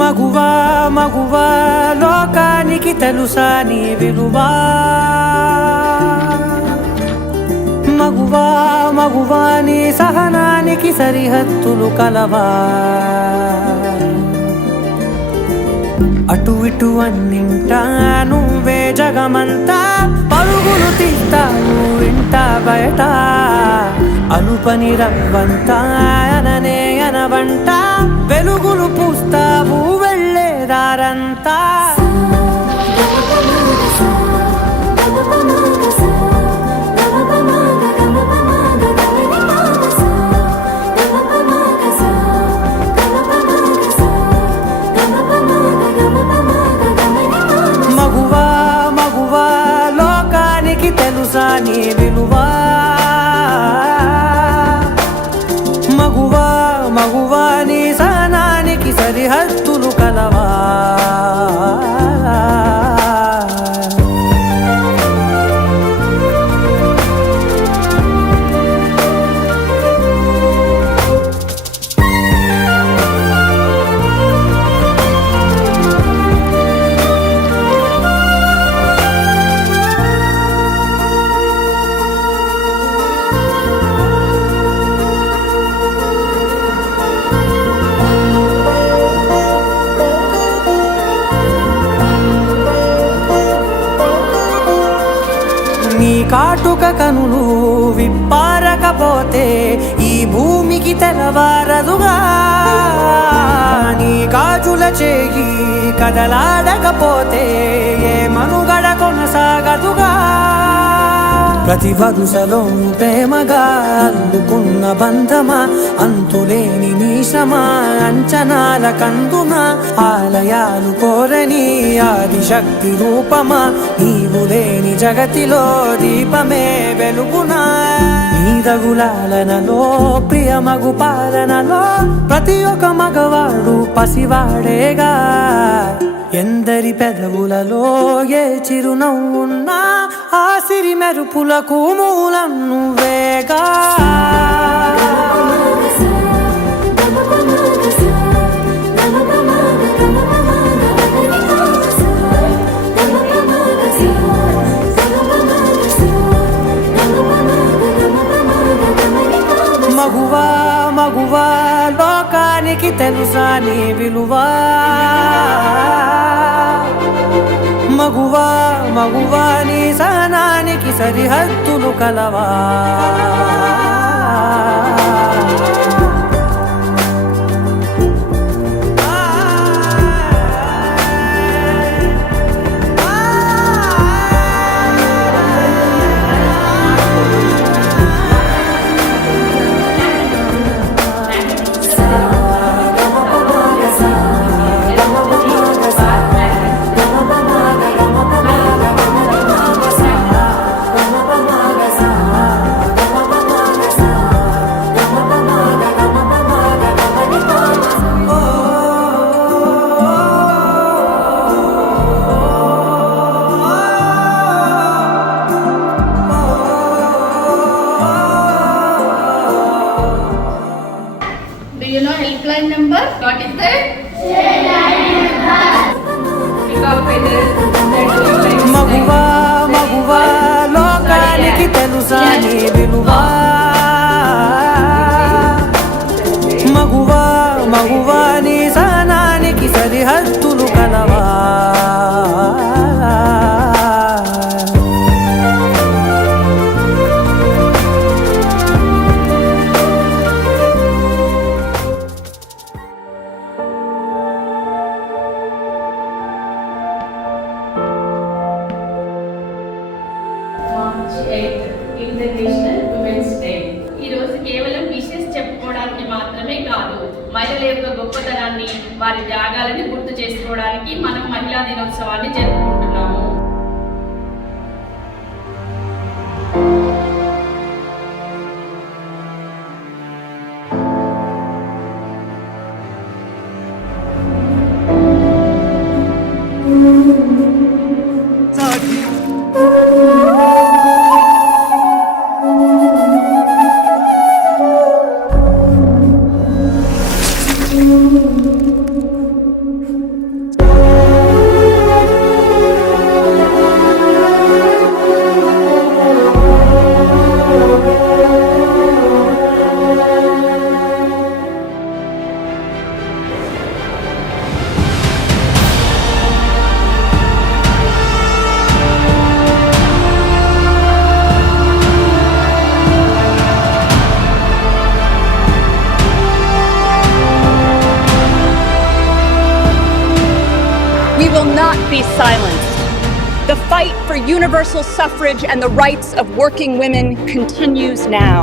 మగువా మగువా లోకానికి తెలుసా నీ విలువా, మగువా మగువా నీ సహనానికి సరిహద్దులు కలవా, అటు ఇటు అన్నింటా నువ్వే జగమంతా, పరుగులు తీస్తావు ఇంట బయట, అలుపని రవ్వంతా అననే అనవంట, వెలుగులు పూస్తావు వెళ్ళేదారంతా. మగువా మగువా లోకానికి తెలుసా నీ విలువా, మగువా మగువా నీ సహనానికి సరిహద్దులు కలవా. నీ కాటుక కనులు విప్పారకపోతే ఈ భూమికి తెలవారదుగా, నీ గాజుల చేయి కదలాడకపోతే ఏ మనుగడ కొనసాగదుగా, ప్రతి వరుసలోను ప్రేమగా అల్లుకున్న బంధమా, అంతులేని నీశమా అంచనాల కందున, ఆలయాలు కోరని ఆదిశక్తి రూపమా, నీవు లేని జగతిలో దీపమే వెలుగునా, నీదగులాలనలో ప్రియమగు పాలనలో ప్రతి ఒక్క మగవాడు పసివాడేగా, ఎందరి పెదవులలో ఏ చిరునవ్వున్నా ఆ సిరి మెరుపులకు మూలం నువ్వేగా. మగువా మగువా లోకానికి తెలుసా నీ విలువా, మగువా మగువా నీ సహనానికి సరిహద్దులు కలవా. Do you know helpline number? What is that? మగువా మగువా లోకానికి తెలుసా నీ విలువా, మగువా మగువా నీ సహనానికి సరిహద్దులు కలవా. March 8th, International Women's Day. ఈ రోజు కేవలం విషెస్ చెప్పుకోవడానికి మాత్రమే కాదు, మహిళల యొక్క గొప్పతనాన్ని వారి త్యాగాలని గుర్తు చేసుకోవడానికి మనం మహిళా దినోత్సవాన్ని జరుపుకుంటున్నాము. We will not be silenced. The fight for universal suffrage and the rights of working women continues now.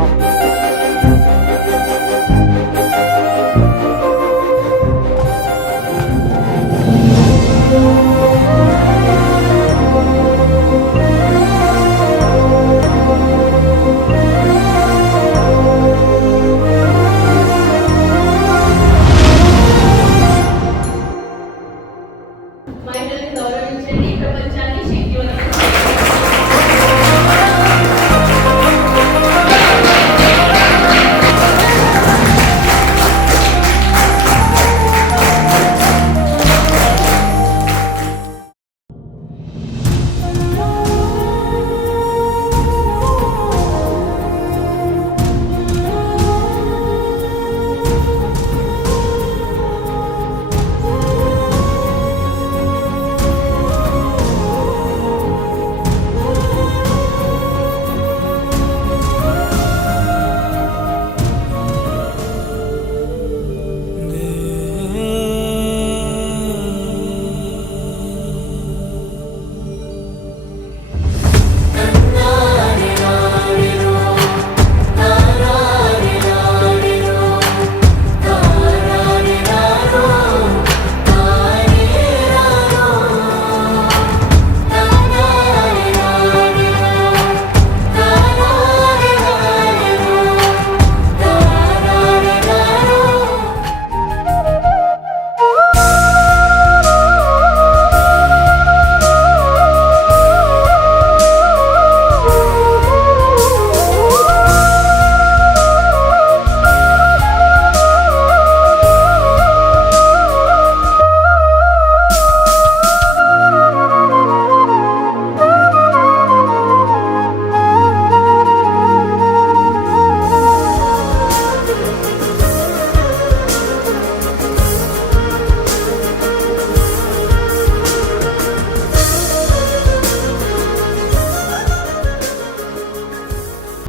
మహిళల్ని గౌరవించండి, ప్రపంచాన్ని శక్తివంతం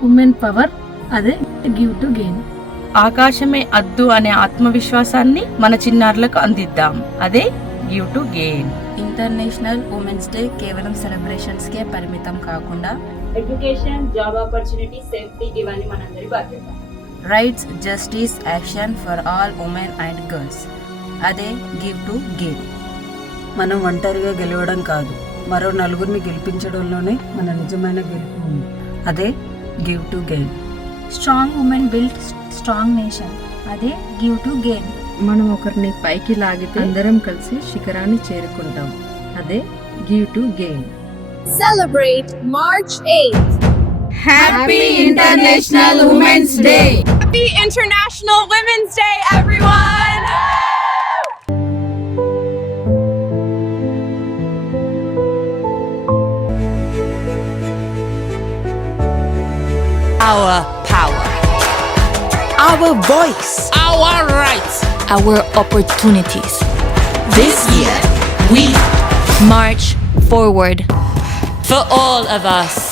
ఉమెన్ పవర్, అదే గివ్ టు గెయిన్. ఆకాశమే అద్దు అనే ఆత్మవిశ్వాసాన్ని మన చిన్నారులకు అందిద్దాం, అదే give to gain. International women's day కేవలం సెలబ్రేషన్స్కే పరిమితం కాకుండా ఎడ్యుకేషన్, జాబ్ ఆపర్చునిటీ, సేఫ్టీ ఇవన్నీ మనందరి బాధ్యత. Rights, justice, action for all women and girls, అదే గివ్ టు గెయిన్. మనం ఒంటరిగా గెలవడం కాదు, మరో నలుగురిని గెలిపించడంలోనే మన నిజమైన గెలుపు ఉంది, అదే give to gain. Strong women build strong nation, అదే గివ్ టు గెయిన్. మనం ఒకరిని పైకి లాగితే అందరం కలిసి శిఖరాన్ని చేరుకుంటాం, అదే give to gain. Celebrate March 8th. Happy international women's day. Happy International Women's Day, everyone! Our power, our voice, our rights, our opportunities. This year we march forward for all of us.